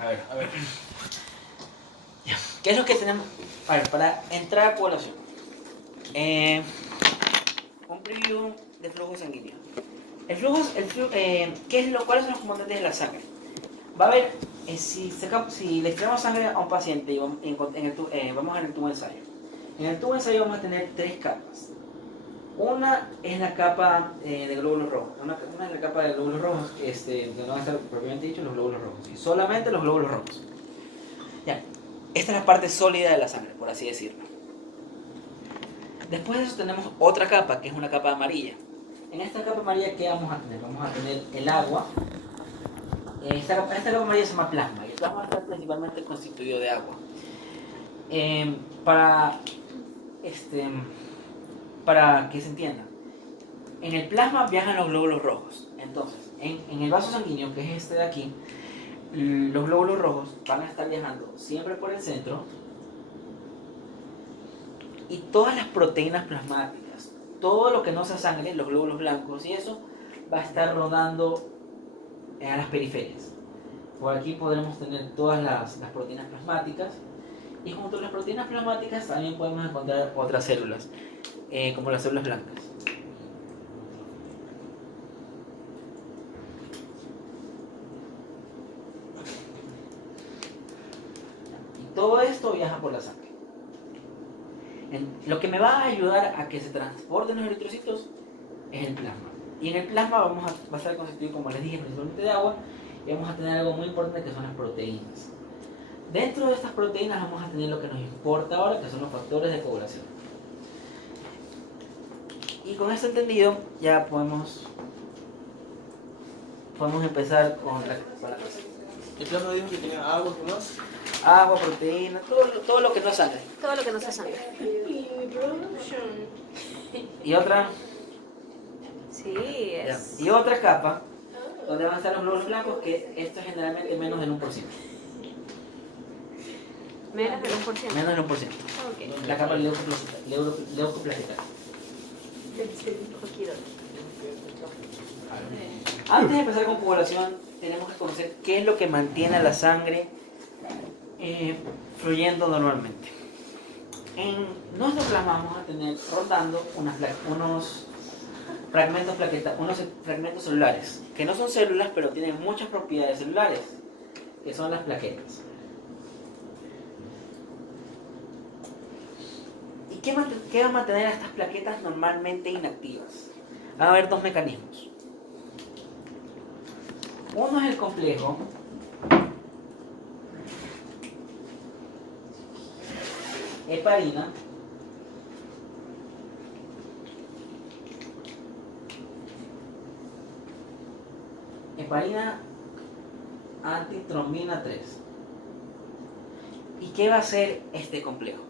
A ver. ¿Qué es lo que tenemos? A ver, para entrar a población. Un preview de flujo sanguíneo. ¿Cuáles son los componentes de la sangre? Va a haber, si le extraemos sangre a un paciente y vamos en el tubo de ensayo. En el tubo de ensayo vamos a tener tres capas. Una es la capa de glóbulos rojos. Una es la capa de glóbulos rojos, que no van a estar propiamente dicho los glóbulos rojos. Y solamente los glóbulos rojos. Ya. Esta es la parte sólida de la sangre, por así decirlo. Después de eso tenemos otra capa, que es una capa amarilla. En esta capa amarilla, ¿qué vamos a tener? Vamos a tener el agua. Esta capa amarilla se llama plasma. Y el plasma está principalmente constituido de agua. Para que se entienda, en el plasma viajan los glóbulos rojos. Entonces, en el vaso sanguíneo, que es este de aquí, los glóbulos rojos van a estar viajando siempre por el centro, y todas las proteínas plasmáticas, todo lo que no sea sangre, los glóbulos blancos y eso, va a estar rodando a las periferias. Por aquí podremos tener todas las proteínas plasmáticas, y junto a las proteínas plasmáticas también podemos encontrar otras células, como las células blancas. Y todo esto viaja por la sangre. Lo que me va a ayudar a que se transporten los eritrocitos es el plasma. Y en el plasma va a estar constituido, como les dije, principalmente de agua, y vamos a tener algo muy importante que son las proteínas. Dentro de estas proteínas vamos a tener lo que nos importa ahora, que son los factores de coagulación. Y con esto entendido, ya podemos empezar con la cosa. El plasma dijo que tenía agua, ¿qué más? Agua, proteína, todo lo que no es sangre. Todo lo que no sea sangre. Y otra, Sí, es. y otra capa, donde van a estar los glóbulos blancos, que esto es generalmente menos del 1%. Menos del 1%. Menos del 1%. Ok. La capa leucoplaquetaria. Okidoki. Antes de empezar con coagulación, tenemos que conocer qué es lo que mantiene a la sangre fluyendo normalmente. En nuestro plasma vamos a tener rotando unos fragmentos celulares, que no son células, pero tienen muchas propiedades celulares, que son las plaquetas. ¿Y qué va a mantener a estas plaquetas normalmente inactivas? Van a haber dos mecanismos. Uno es el complejo heparina antitrombina 3. ¿Y qué va a hacer este complejo?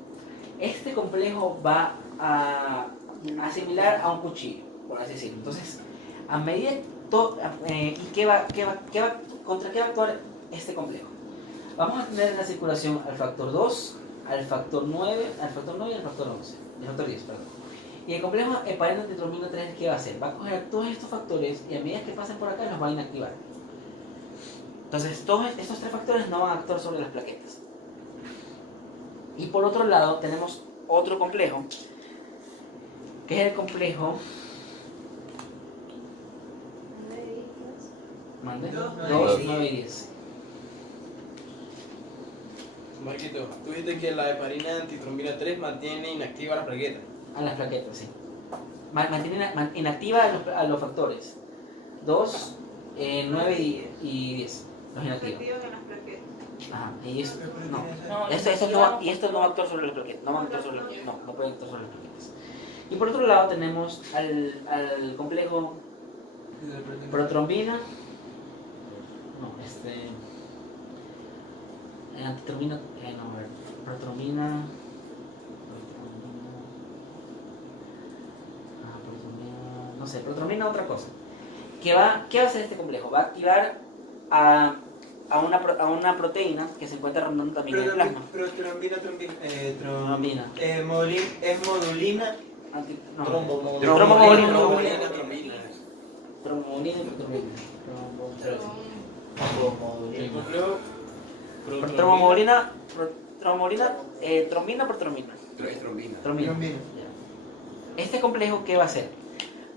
Este complejo va a asimilar a un cuchillo, por así decirlo. Entonces, a medida ¿contra qué va a actuar este complejo? Vamos a tener en la circulación al factor 2, al factor 9 y al factor 11, el factor 10, perdón. Y el complejo heparina antitrombina 3, ¿qué va a hacer? Va a coger todos estos factores y a medida que pasen por acá los va a inactivar. Entonces, todos estos tres factores no van a actuar sobre las plaquetas. Y por otro lado, tenemos otro complejo, que es el complejo 2, 9 y 10. Marquito, tú dijiste que la heparina antitrombina 3 mantiene inactiva las plaquetas. A las plaquetas, sí. Mantiene inactiva a los factores 2, 9 y 10. Los inactivos. Ajá, y esto no. Esto no va a actuar sobre las plaquetas. No puede actuar sobre las plaquetas. Y por otro lado tenemos al complejo protrombina. Antitrombina, protrombina otra cosa. ¿Qué va a hacer este complejo? Va a activar a una proteína que se encuentra rondando también en el plasma. Trombina. Es modulina. Trombomodulina. El complejo Trombina, trombina por trombina. Es trombina. Trombina. Trombina. Ya. Este complejo, ¿qué va a hacer?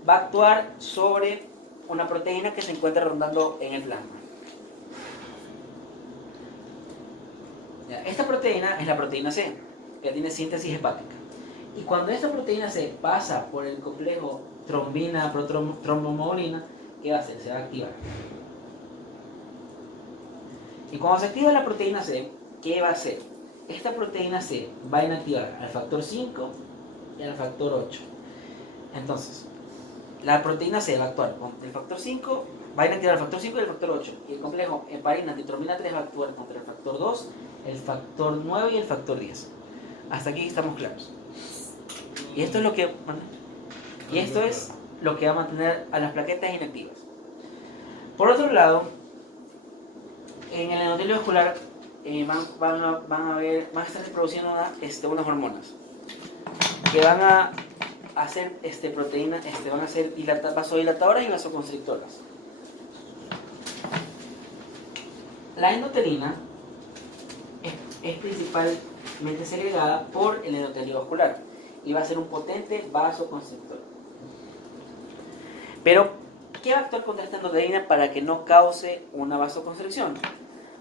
Va a actuar sobre una proteína que se encuentra rondando en el plasma. Ya. Esta proteína es la proteína C, que tiene síntesis hepática. Y cuando esta proteína C pasa por el complejo trombina-protrombomodulina, ¿qué va a hacer? Se va a activar. Y cuando se activa la proteína C, ¿qué va a hacer? Esta proteína C va a inactivar al factor 5 y al factor 8. Entonces, la proteína C va a actuar contra el factor 5, va a inactivar el factor 5 y el factor 8. Y el complejo heparina-antitrombina 3 va a actuar contra el factor 2, el factor 9 y el factor 10. Hasta aquí estamos claros. Y esto es lo que, va a mantener a las plaquetas inactivas. Por otro lado, en el endotelio vascular van a estar produciendo unas hormonas que van a hacer proteínas, van a ser vasodilatadoras y vasoconstrictoras. La endotelina es principalmente segregada por el endotelio vascular y va a ser un potente vasoconstrictor. Pero, ¿qué va a actuar contra esta endotelina para que no cause una vasoconstricción?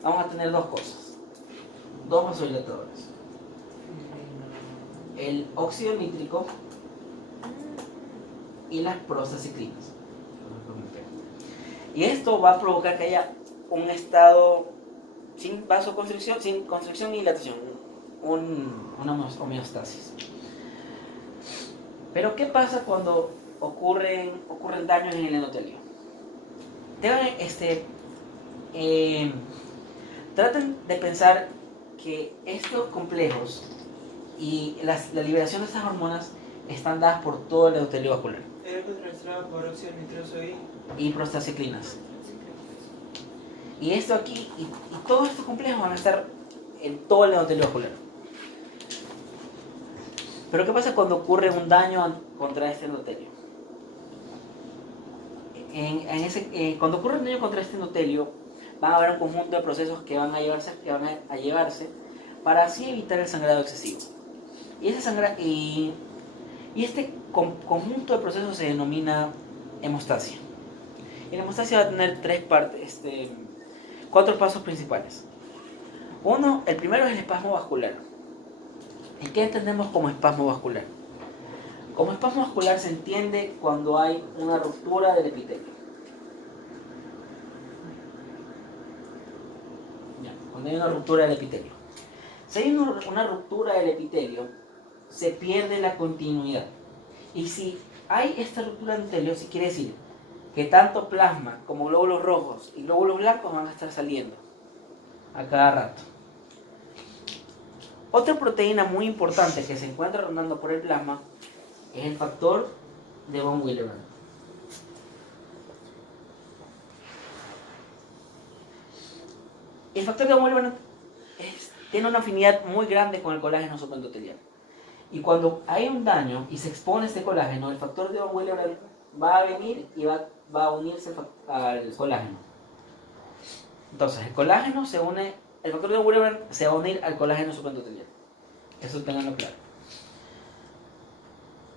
Vamos a tener dos cosas, dos vasodilatadores: el óxido nítrico y las prostaciclinas. Y esto va a provocar que haya un estado sin vasoconstricción, sin constricción ni dilatación, una homeostasis. Pero ¿qué pasa cuando ocurren daños en el endotelio? Traten de pensar que estos complejos y la liberación de estas hormonas están dadas por todo el endotelio vascular. Era contrastado por óxido nitroso y prostaciclinas. Y esto aquí, y todos estos complejos van a estar en todo el endotelio vascular. Pero ¿qué pasa cuando ocurre un daño contra este endotelio? Cuando ocurre un daño contra este endotelio, van a haber un conjunto de procesos que van a llevarse para así evitar el sangrado excesivo. Y este conjunto de procesos se denomina hemostasia. Y la hemostasia va a tener cuatro pasos principales. El primero es el espasmo vascular. ¿Y qué entendemos como espasmo vascular? Como espasmo vascular se entiende cuando hay una ruptura del epitelio. Cuando hay una ruptura del epitelio. Si hay una ruptura del epitelio, se pierde la continuidad. Y si hay esta ruptura del epitelio, sí quiere decir que tanto plasma como glóbulos rojos y glóbulos blancos van a estar saliendo a cada rato. Otra proteína muy importante que se encuentra rondando por el plasma es el factor de von Willebrand. El factor de von Willebrand tiene una afinidad muy grande con el colágeno supraendotelial. Y cuando hay un daño y se expone este colágeno, el factor de von Willebrand va a venir y va a unirse al colágeno. Entonces, el factor de von Willebrand se va a unir al colágeno supraendotelial. Eso tenganlo claro.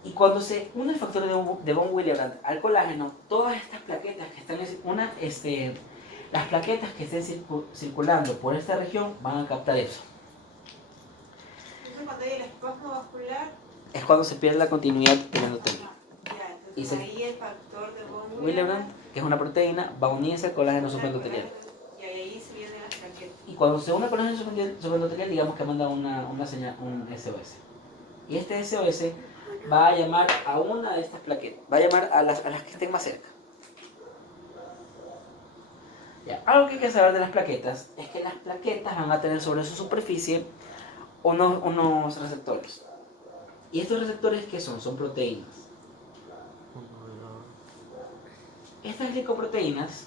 Y cuando se une el factor de von Willebrand al colágeno, todas estas plaquetas que están las plaquetas que estén circulando por esta región van a captar eso. Entonces, cuando hay el espasmo vascular, Es cuando se pierde la continuidad del endotelio. ya, entonces ahí el factor de von Willebrand, que es una proteína, va a unirse al colágeno supraendotelial. y ahí se vienen las plaquetas. Y cuando se une al colágeno supraendotelial, digamos que manda una señal, un SOS. Y este SOS va a llamar a una de estas plaquetas, va a llamar a las que estén más cerca. Ya, algo que hay que saber de las plaquetas es que las plaquetas van a tener sobre su superficie unos receptores. ¿Y estos receptores qué son? Son proteínas. Estas glicoproteínas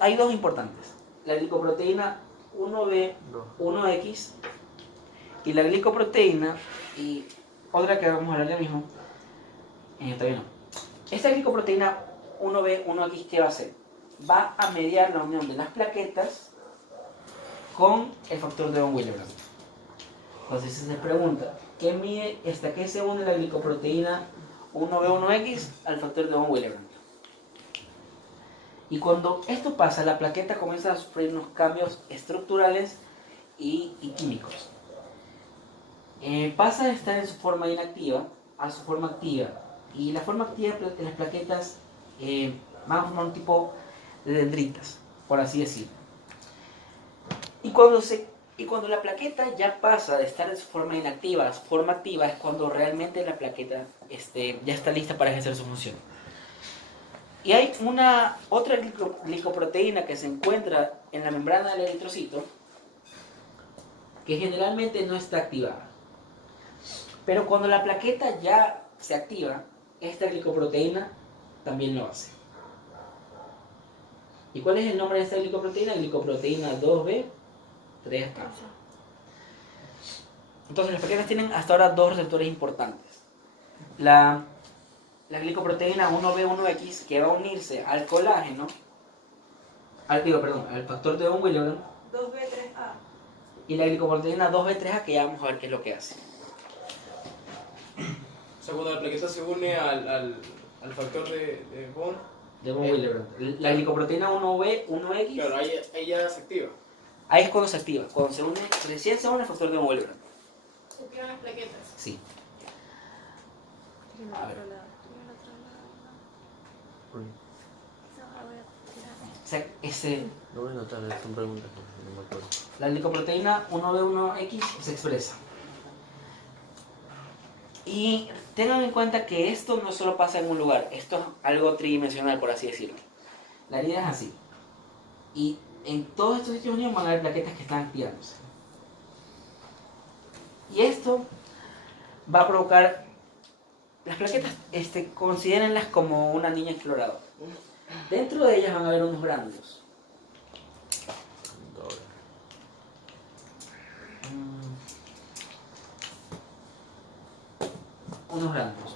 hay dos importantes. La glicoproteína 1B, 1X y la glicoproteína y otra que vamos a hablar ya mismo. Todavía no. Esta glicoproteína 1B, 1X, ¿qué va a hacer? Va a mediar la unión de las plaquetas con el factor de von Willebrand. Entonces se pregunta, ¿qué se une la glicoproteína 1B1X al factor de von Willebrand? Y cuando esto pasa, la plaqueta comienza a sufrir unos cambios estructurales y químicos. Pasa de estar en su forma inactiva a su forma activa. Y la forma activa de las plaquetas van a formar un tipo de dendritas, por así decirlo. Y cuando la plaqueta ya pasa de estar en su forma inactiva a su forma activa, es cuando realmente la plaqueta ya está lista para ejercer su función. Y hay otra glicoproteína que se encuentra en la membrana del eritrocito, que generalmente no está activada. Pero cuando la plaqueta ya se activa, esta glicoproteína también lo hace. ¿Y cuál es el nombre de esta glicoproteína? Glicoproteína 2B3A. Entonces las plaquetas tienen hasta ahora dos receptores importantes. La glicoproteína 1B1X, que va a unirse al colágeno, al factor de von Willebrand, 2B3A. y la glicoproteína 2B3A, que ya vamos a ver qué es lo que hace. O sea, cuando la plaqueta se une al factor de von, De von Willebrand. La glicoproteína 1B1X, claro, ahí ya se activa. ahí es cuando se activa, recién se une el factor de von Willebrand. Se activan las plaquetas. Sí. Tírame A al ver. otro lado, tírame al otro lado. No, la voy a tirar. O sea, No voy a notar, son preguntas que no me acuerdo. la glicoproteína 1B1X se expresa. Y tengan en cuenta que esto no solo pasa en un lugar, esto es algo tridimensional, por así decirlo. La herida es así. Y en todos estos sitios unidos van a haber plaquetas que están activándose. Y esto va a provocar... Las plaquetas, considérenlas como una niña exploradora. Dentro de ellas van a haber unos gránulos.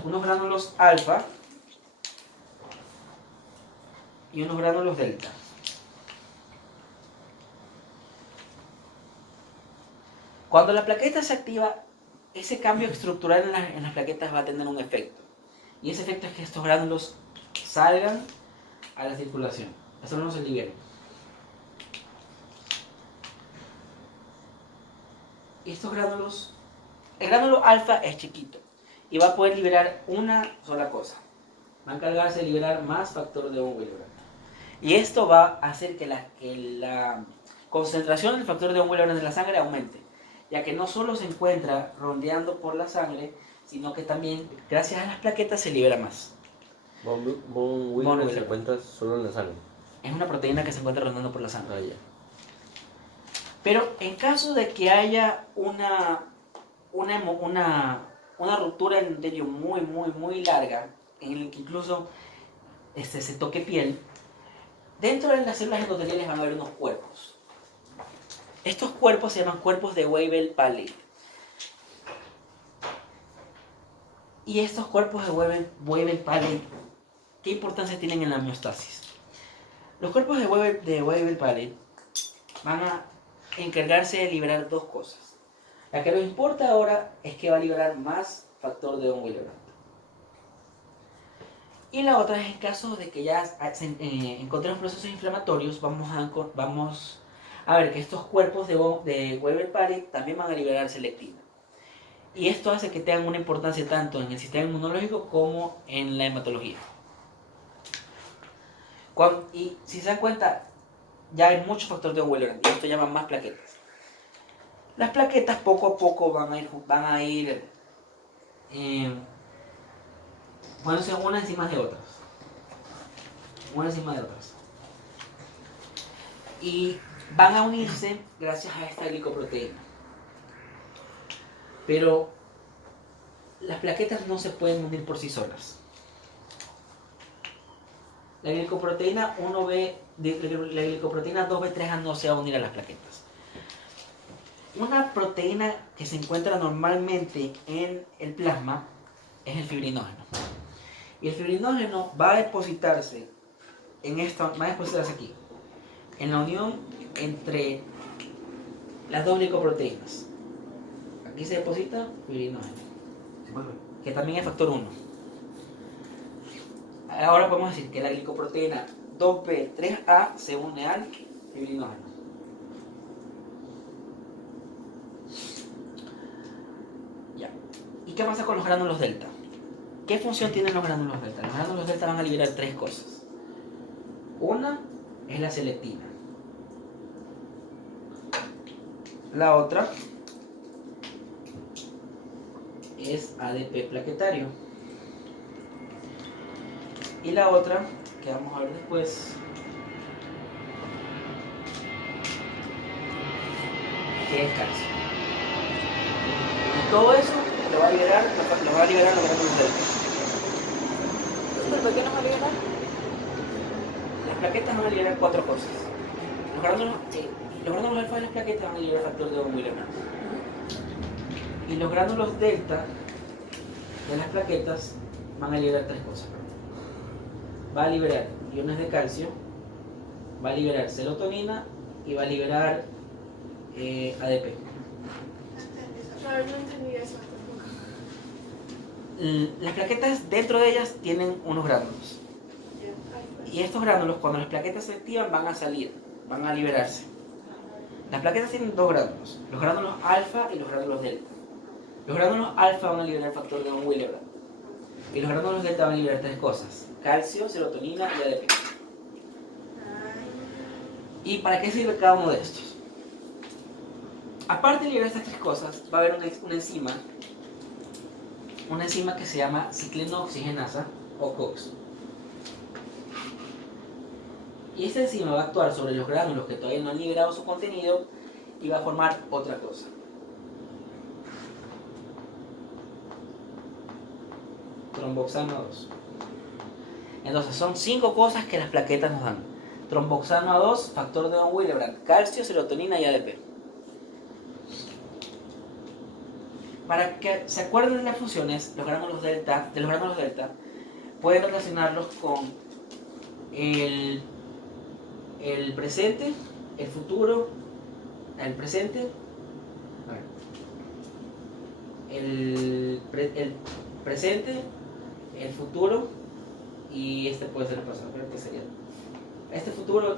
Unos gránulos alfa y unos gránulos delta. Cuando la plaqueta se activa, ese cambio estructural en las plaquetas va a tener un efecto. Y ese efecto es que estos gránulos salgan a la circulación. Estos no se liberen. Y estos gránulos, el gránulo alfa es chiquito y va a poder liberar una sola cosa. Va a encargarse de liberar más factor de von Willebrand. Y esto va a hacer que la concentración del factor de von Willebrand en la sangre aumente, ya que no solo se encuentra rondeando por la sangre, sino que también, gracias a las plaquetas, se libera más. Von Von Willebrand se Willebrand. encuentra solo en la sangre. Es una proteína que se encuentra rondando por la sangre. Ah, ya. Pero en caso de que haya una ruptura endotelio muy larga, en el que incluso se toque piel, dentro de las células endoteliales van a haber unos cuerpos. Estos cuerpos se llaman cuerpos de Weibel-Palade. Y estos cuerpos de Weibel-Palade, ¿qué importancia tienen en la homeostasis? Los cuerpos de Weibel-Palade van a encargarse de liberar dos cosas. La que nos importa ahora es que va a liberar más factor de von Willebrand. Y la otra es en caso de que ya encontremos procesos inflamatorios, vamos a ver que estos cuerpos de Weibel-Palade también van a liberar selectina. Y esto hace que tengan una importancia tanto en el sistema inmunológico como en la hematología. Y si se dan cuenta, ya hay mucho factor de von Willebrand y esto llama más plaquetas. Las plaquetas poco a poco van a ir poniéndose unas encima de otras. Unas encima de otras. Y van a unirse gracias a esta glicoproteína. Pero las plaquetas no se pueden unir por sí solas. La glicoproteína 2B3A no se va a unir a las plaquetas. Una proteína que se encuentra normalmente en el plasma es el fibrinógeno. Y el fibrinógeno va a depositarse aquí, en la unión entre las dos glicoproteínas. Aquí se deposita fibrinogen, que también es factor 1. Ahora podemos decir que la glicoproteína 2B3A se une al fibrinógeno. Ya. ¿Y qué pasa con los gránulos delta? ¿Qué función tienen los gránulos delta? Los gránulos delta van a liberar tres cosas. Una es la selectina. La otra es ADP plaquetario. Y la otra, que vamos a ver después, que es calcio. Y todo eso lo va a liberar los gránulos delta. ¿Por qué no va a liberar? Las plaquetas van a liberar cuatro cosas. Los gránulos alfa de las plaquetas van a liberar factor de von Willebrand. Y los gránulos delta de las plaquetas van a liberar tres cosas. Va a liberar iones de calcio, va a liberar serotonina y va a liberar ADP. Claro, no entendí eso tampoco. Las plaquetas, dentro de ellas, tienen unos gránulos. Y estos gránulos, cuando las plaquetas se activan, van a salir, van a liberarse. Las plaquetas tienen dos gránulos, los gránulos alfa y los gránulos delta. Los gránulos alfa van a liberar el factor de von Willebrand. Y los gránulos delta van a liberar tres cosas: calcio, serotonina y ADP. ¿Y para qué sirve cada uno de estos? Aparte de liberar estas tres cosas, va a haber una enzima que se llama ciclino-oxigenasa o COX. Y esta enzima va a actuar sobre los gránulos que todavía no han liberado su contenido y va a formar otra cosa. Tromboxano 2. Entonces son 5 cosas que las plaquetas nos dan: tromboxano 2, factor de von Willebrand, calcio, serotonina y ADP. Para que se acuerden de las funciones, los gránulos delta pueden relacionarlos con el presente, el futuro, el presente, el presente, el futuro y este puede ser el pasado. Pero ¿qué sería? Este futuro,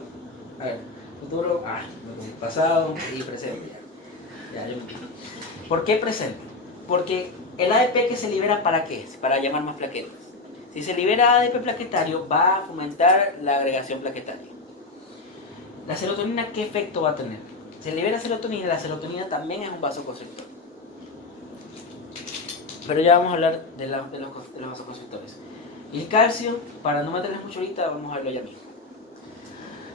pasado y presente. ¿Por qué presente? Porque el ADP que se libera, ¿para qué? Para llamar más plaquetas. Si se libera ADP plaquetario, va a fomentar la agregación plaquetaria. ¿La serotonina qué efecto va a tener? Se libera serotonina, la serotonina también es un vasoconstrictor. Pero ya vamos a hablar de los vasoconstrictores. Y el calcio, para no meterles mucho ahorita, vamos a verlo ya mismo.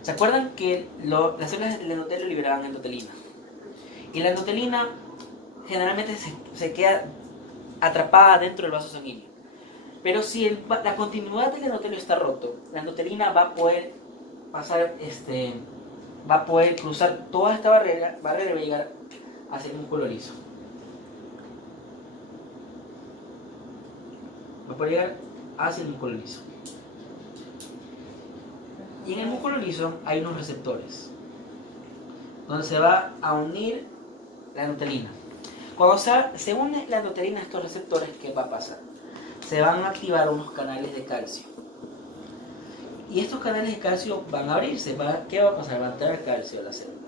¿Se acuerdan que las células del endotelio liberaban endotelina? Y la endotelina generalmente se queda atrapada dentro del vaso sanguíneo. Pero si la continuidad del endotelio está roto, la endotelina va a poder cruzar toda esta barrera y va a llegar hacia el músculo liso. Va a poder llegar hacia el músculo liso. Y en el músculo liso hay unos receptores donde se va a unir la endotelina. Cuando se une la endotelina a estos receptores, ¿qué va a pasar? Se van a activar unos canales de calcio. Y estos canales de calcio van a abrirse. ¿Qué va a pasar? Va a entrar calcio a la célula.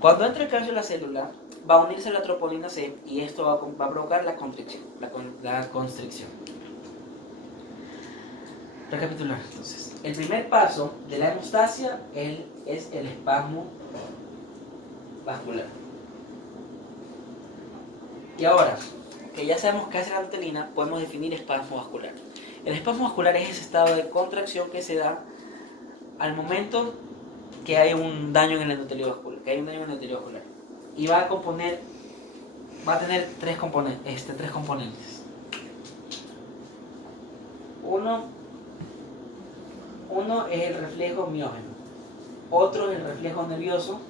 Cuando entra el calcio a la célula, va a unirse a la troponina C y esto va a provocar la constricción. Recapitular entonces. El primer paso de la hemostasia es el espasmo vascular. Y ahora que ya sabemos qué hace la endotelina, podemos definir espasmo vascular. El espasmo vascular es ese estado de contracción que se da al momento que hay un daño en el endotelio vascular, y va a tener tres componentes. Uno es el reflejo miógeno, otro es el reflejo nervioso,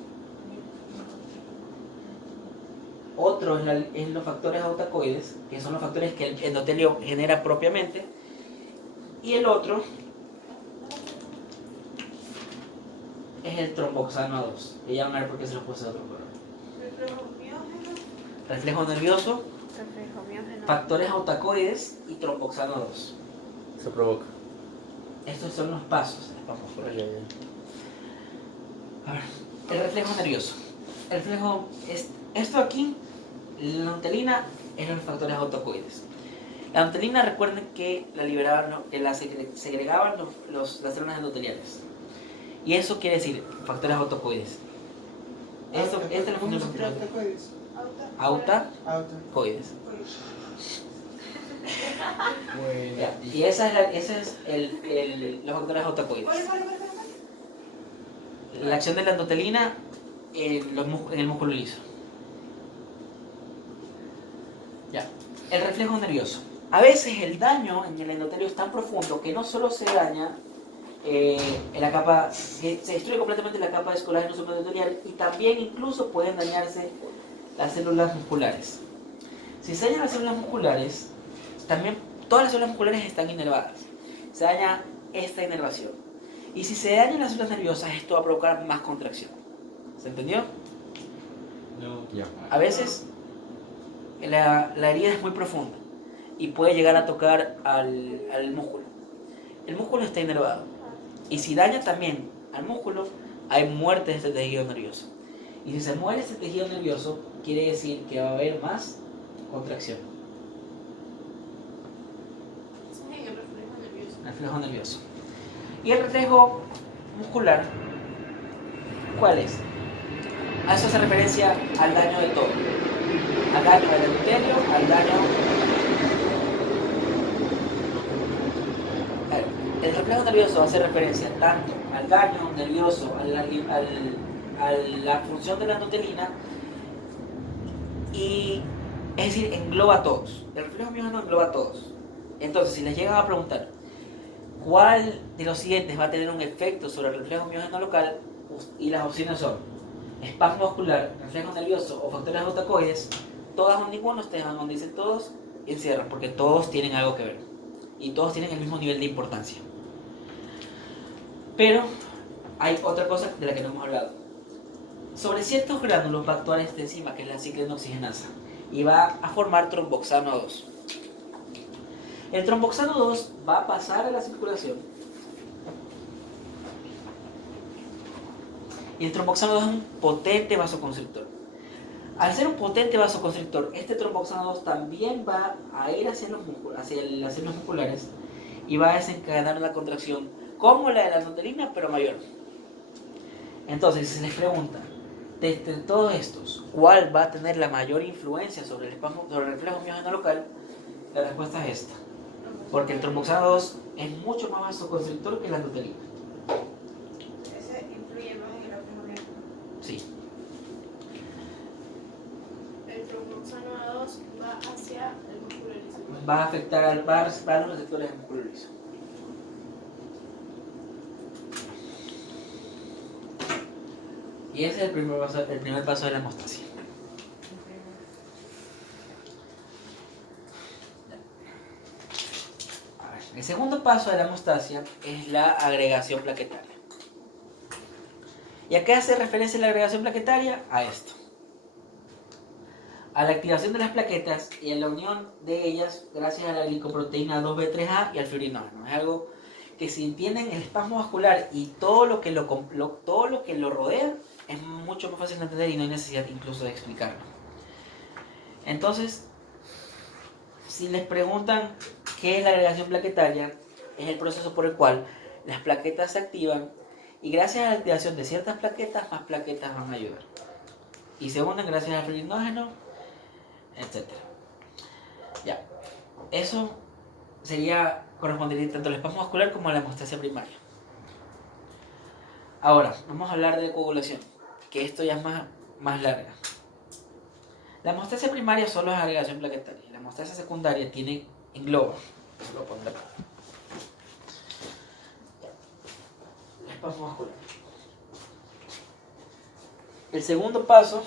otro es los factores autacoides, que son los factores que el endotelio genera propiamente, y el otro es el tromboxano 2, que ya van a ver por qué se lo puse de otro color. Reflejo miógeno. reflejo nervioso, Reflejo miógeno. factores autacoides y tromboxano 2. Se provoca. Estos son los pasos del espasmo vascular. Ay, ay, ay. A ver, el reflejo nervioso. El reflejo es esto aquí, la nutelina es los factores autacoides. La nutelina, recuerden que la liberaban, que la segregaban las células endoteliales. Y eso quiere decir factores autacoides. Esta es la ¿Cómo función se de los trata coides? Auta. autacoides. Bueno. Ya, y ese es los factores autacoides. Vale. La acción de la endotelina en el músculo liso. Ya. El reflejo nervioso. A veces el daño en el endotelio es tan profundo que no solo se daña en la capa, que se destruye completamente la capa de colágeno supraendotelial, y también incluso pueden dañarse las células musculares. Si se dañan las células musculares, también todas las células musculares están inervadas. Se daña esta inervación. Y si se dañan las células nerviosas, esto va a provocar más contracción. ¿Se entendió? No. Ya. A veces la herida es muy profunda y puede llegar a tocar al músculo. El músculo está inervado. Y si daña también al músculo, hay muerte de este tejido nervioso. Y si se muere este tejido nervioso, quiere decir que va a haber más contracción. Ese es el reflejo nervioso. Reflejo nervioso. Y el reflejo muscular, ¿cuál es? A eso hace referencia al daño de todo. Al daño del endotelio, al daño... El reflejo nervioso hace referencia tanto al daño nervioso, a la función de la endotelina, y es decir, engloba a todos. El reflejo miógeno engloba a todos. Entonces, si les llegan a preguntar cuál de los siguientes va a tener un efecto sobre el reflejo miógeno local, y las opciones son espasmo vascular, reflejo nervioso o factores autacoides, todas o ninguno, ustedes van donde dicen todos y encierran, porque todos tienen algo que ver y todos tienen el mismo nivel de importancia. Pero hay otra cosa de la que no hemos hablado. Sobre ciertos gránulos va a actuar esta enzima, que es la ciclooxigenasa, y va a formar tromboxano 2. El tromboxano 2 va a pasar a la circulación. Y el tromboxano 2 es un potente vasoconstrictor. Al ser un potente vasoconstrictor, este tromboxano 2 también va a ir hacia los músculos, hacia las células musculares, y va a desencadenar una contracción como la de la nutelina, pero mayor. Entonces, si se les pregunta, de todos estos, ¿cuál va a tener la mayor influencia sobre el reflejo miógeno local? La respuesta es esta. Porque el tromboxano 2 es mucho más vasoconstrictor que la nutelina. Ese influye más en el reflejo miógeno. Sí. El tromboxano 2 va hacia el músculo liso. Va a afectar a los receptores del músculo liso. Y ese es el primer paso de la hemostasia. El segundo paso de la hemostasia es la agregación plaquetaria. ¿Y a qué hace referencia la agregación plaquetaria? A esto. A la activación de las plaquetas y a la unión de ellas gracias a la glicoproteína 2B3A y al fibrinógeno. Es algo que, si entienden el espasmo vascular y todo lo que lo rodea, es mucho más fácil de entender y no hay necesidad incluso de explicarlo. Entonces, si les preguntan qué es la agregación plaquetaria, es el proceso por el cual las plaquetas se activan y gracias a la activación de ciertas plaquetas, más plaquetas van a ayudar. Y se unen gracias al fibrinógeno, etc. Ya. Eso correspondería tanto al espasmo vascular como a la hemostasia primaria. Ahora, vamos a hablar de coagulación, que esto ya es más larga. La hemostasia primaria solo es agregación plaquetaria. La hemostasia secundaria engloba. Eso lo pondré acá. El espasmo vascular. El segundo paso,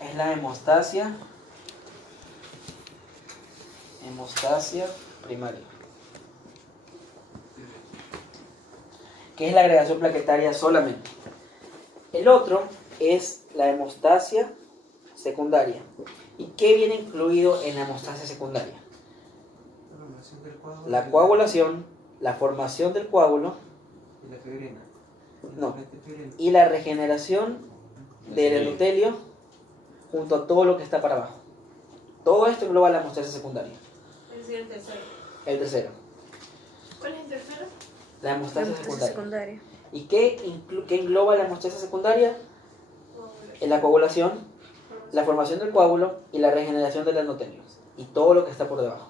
es la hemostasia primaria, que es la agregación plaquetaria solamente. El otro es la hemostasia secundaria. ¿Y qué viene incluido en la hemostasia secundaria? La coagulación, la formación del coágulo, Y la fibrina. no, y la regeneración del endotelio junto a todo lo que está para abajo. Todo esto engloba la hemostasia secundaria. Es decir, el tercero. El tercero, ¿Cuál es el tercero? la hemostasia secundaria. secundaria. ¿Y qué engloba la hemostasia secundaria? La coagulación, la formación del coágulo y la regeneración del endotelio. Y todo lo que está por debajo.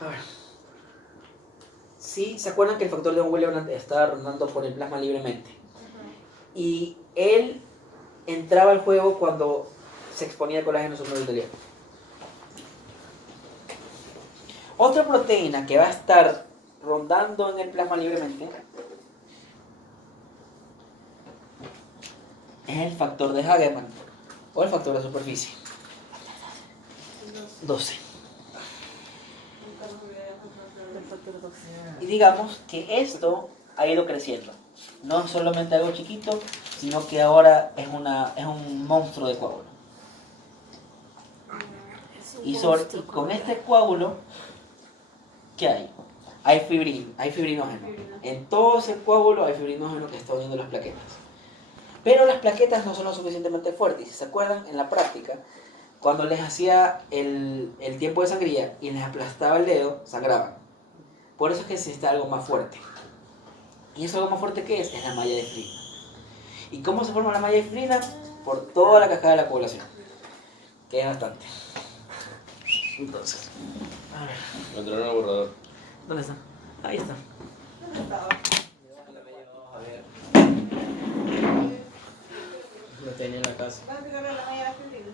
A ver. Sí, ¿se acuerdan que el factor de von Willebrand estaba rondando por el plasma libremente? Y él entraba al juego cuando se exponía el colágeno supraendotelio. Otra proteína que va a estar rondando en el plasma libremente es el factor de Hagemann o el factor de superficie. 12. El factor 12. Y digamos que esto ha ido creciendo. No es solamente algo chiquito, sino que ahora es un monstruo de coágulo. Y con este coágulo, ¿qué hay? Hay fibrinógeno. En todo ese coágulo hay fibrinógeno que está uniendo las plaquetas. Pero las plaquetas no son lo suficientemente fuertes. Si se acuerdan, en la práctica, cuando les hacía el tiempo de sangría y les aplastaba el dedo, sangraban. Por eso es que necesita algo más fuerte. ¿Y eso algo más fuerte qué es? Es la malla de fibrina. ¿Y cómo se forma la malla de fibrina? Por toda la cascada de la población. Que es bastante. Entonces, a ver. Encontraron el borrador. ¿Dónde está? Ahí está. ¿Dónde estaba? A ver. Lo tenía en la casa. ¿Vas a explicarle la malla de la fibrina?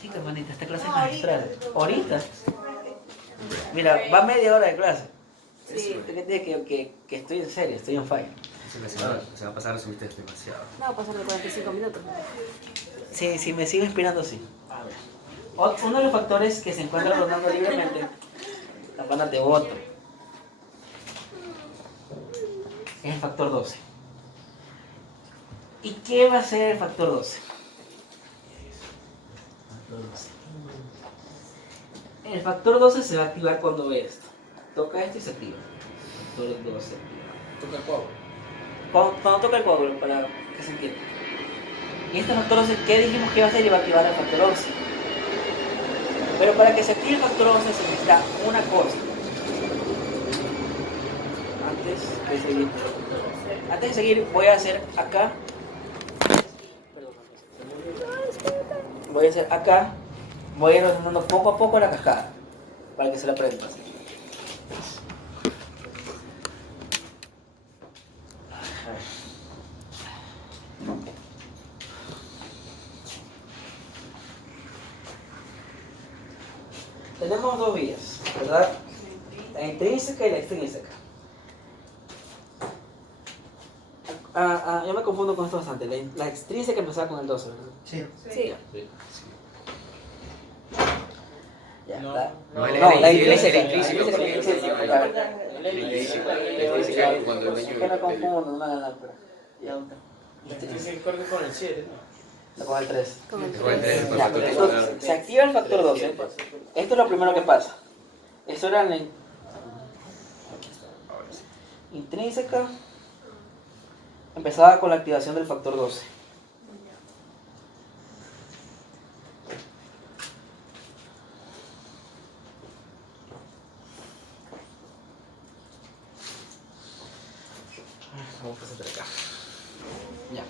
Sí, hermanita, esta clase No, es magistral. ahorita. ¿Ahorita? Mira, va media hora de clase. Sí, ¿qué tiene que estoy en serio, estoy en fire. Se va a pasar, resumiste demasiado. No, va a pasar de 45 minutos. Sí, si me sigo inspirando, sí. A ver. Uno de los factores que se encuentra rondando libremente, la banda de Otto, es el factor 12. ¿Y qué va a ser el factor 12? El factor 12 se va a activar cuando ve esto. Toca esto y se activa. Factor 12 se activa. Toca el coágulo. Cuando toca el coágulo, para que se entienda. Y este factor 11, ¿qué dijimos que iba a hacer? Iba a activar el factor 11. Pero para que se active el factor 11 se necesita una cosa. Antes de seguir, voy a hacer acá. Voy a hacer acá. Voy a ir ordenando poco a poco la cascada. Para que se la aprendan. Tenemos dos vías, ¿verdad? La intrínseca y la extrínseca. Yo me confundo con esto bastante. La extrínseca empezaba con el 12, ¿verdad? Sí. Sí. Ya, No, la intrínseca. intrínseca. La intrínseca cuando el Es que me confundo, no. Ya, Tienes que correr con el 7, ¿no? con el 3. Con el Con el 3. tres. Ya, entonces, se activa el factor 12. Esto es lo primero que pasa. Eso era la intrínseca. Empezaba con la activación del factor 12. Vamos a hacer acá. Ya.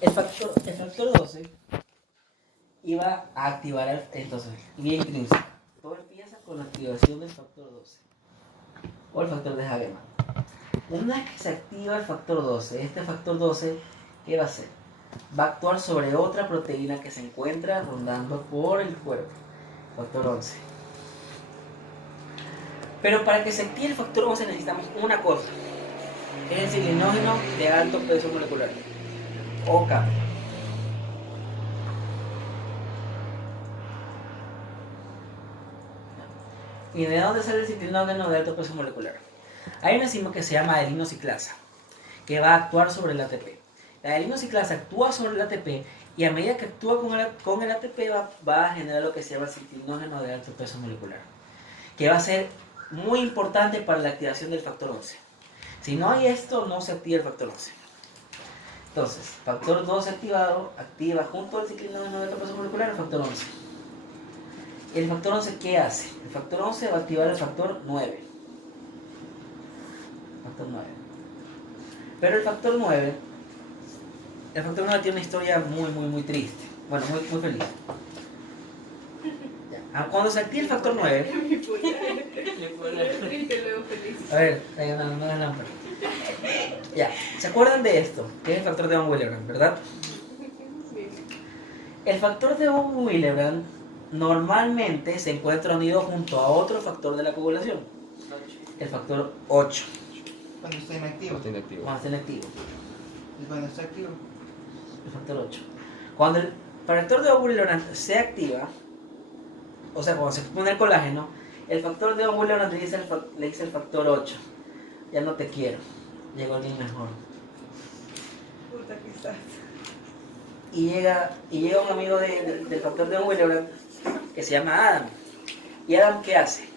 El factor 12 iba a activar entonces vía intrínseca. Todo empieza con la activación del factor 12 o el factor de Hagemann. Una vez que se activa el factor 12, este factor 12, ¿qué va a hacer? Va a actuar sobre otra proteína que se encuentra rondando por el cuerpo, factor 11. Pero para que se active el factor 11 necesitamos una cosa, es el siglinógeno de alto peso molecular. OK. ¿Y de dónde sale el ciclinógeno de alto peso molecular? Hay una enzima que se llama adeninociclasa, que va a actuar sobre el ATP. La adeninociclasa actúa sobre el ATP y a medida que actúa con el ATP va a generar lo que se llama el ciclinógeno de alto peso molecular, que va a ser muy importante para la activación del factor 11. Si no hay esto, no se activa el factor 11. Entonces, factor 12 activado, activa junto al ciclinógeno de alto peso molecular el factor 11. ¿El factor 11 qué hace? El factor 11 va a activar el factor 9. Factor 9. Pero el factor 9 tiene una historia muy triste. Bueno, muy feliz. Ya. Cuando se activa el factor 9... A ver, hay una lámpara. Ya, ¿se acuerdan de esto? Que es el factor de von Willebrand, ¿verdad? El factor de von Willebrand normalmente se encuentra unido junto a otro factor de la coagulación, el factor 8. Cuando está inactivo. Cuando está inactivo, Y cuando está activo. el factor 8. Cuando el factor de von Willebrand se activa, o sea, cuando se expone el colágeno, el factor de von Willebrand le dice al factor 8, ya no te quiero, llegó alguien mejor. Puta, quizás. Y llega un amigo del factor de von Willebrand que se llama Adam. ¿Y Adam qué hace?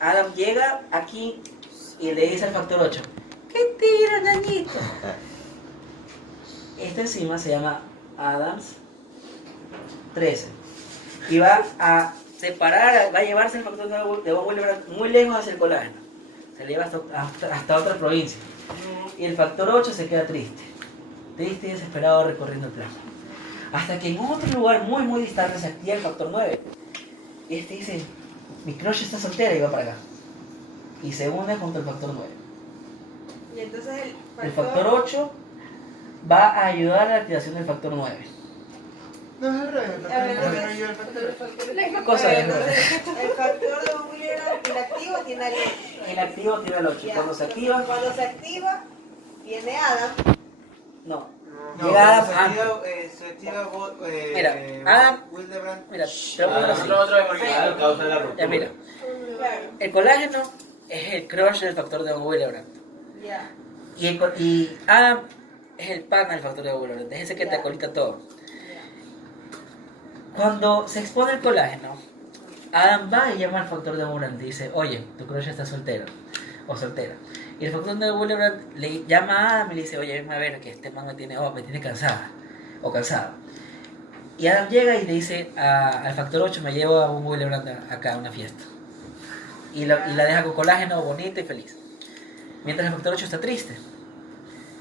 Adam llega aquí y le dice al factor 8, ¿qué tira, ñañito? Esta enzima se llama Adams 13 y va a separar, va a llevarse el factor de von Willebrand muy lejos hacia el colágeno. Se le lleva hasta otra provincia. Y el factor 8 se queda triste y desesperado recorriendo el plasma. Hasta que en otro lugar muy distante se activa el factor 9. Y este dice, mi crush está soltera y va para acá. Y se une junto al factor 9. Y entonces El factor 8 va a ayudar a la activación del factor 9. No, es al revés. A ver, El factor entonces- no ayuda al factor. ¿Qué cosa es? Entonces, el factor de von Willebrand inactivo tiene al 8. El activo tiene el 8. Cuando se activa, tiene Adam. no. No, Llega Adam cuando antes. se activa Mira, Adam- Willebrand. Mira, te voy a poner así. Claro, causa la Ya ruptura. mira, Claro. el colágeno es el crush del factor de von Willebrand. Ya. Y Adam es el pana del factor de von Willebrand. Es ese que te acolita todo. Cuando se expone el colágeno, Adam va y llama al factor de Willebrand y dice, oye, tu crush está soltero o soltera. Y el factor de Willebrand le llama a Adam y le dice, oye, ven a ver que este man me tiene cansada o cansado. Y Adam llega y le dice al factor 8, me llevo a un Willebrand acá a una fiesta. Y la deja con colágeno bonita y feliz. Mientras el factor 8 está triste.